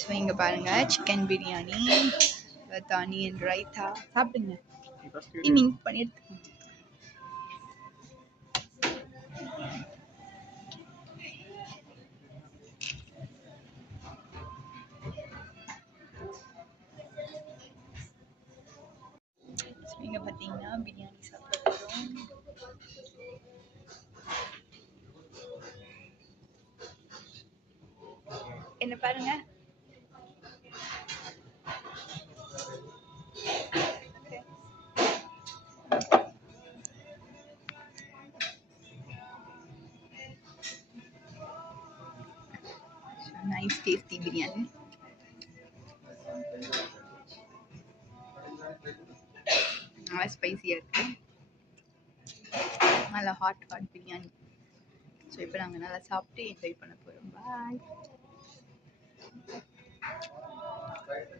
So இங்கே பாருங்கள் chicken biryani with onion raita. சாப்பிடுங்க. நீங்கள் பண்ணி எடுத்துக்கோங்க. இங்கே பார்த்தீங்கன்னா பிரியாணி சாப்பிட போகிறோம். என்ன பாருங்க. Nice tasty biryani. நல்லா ஸ்பைசியாக இருக்கு. நல்லா ஹாட் பிரியாணி. ஸோ இப்போ நாங்கள் நல்லா சாப்பிட்டு என்ஜாய் பண்ண போகிறோம். பாய்.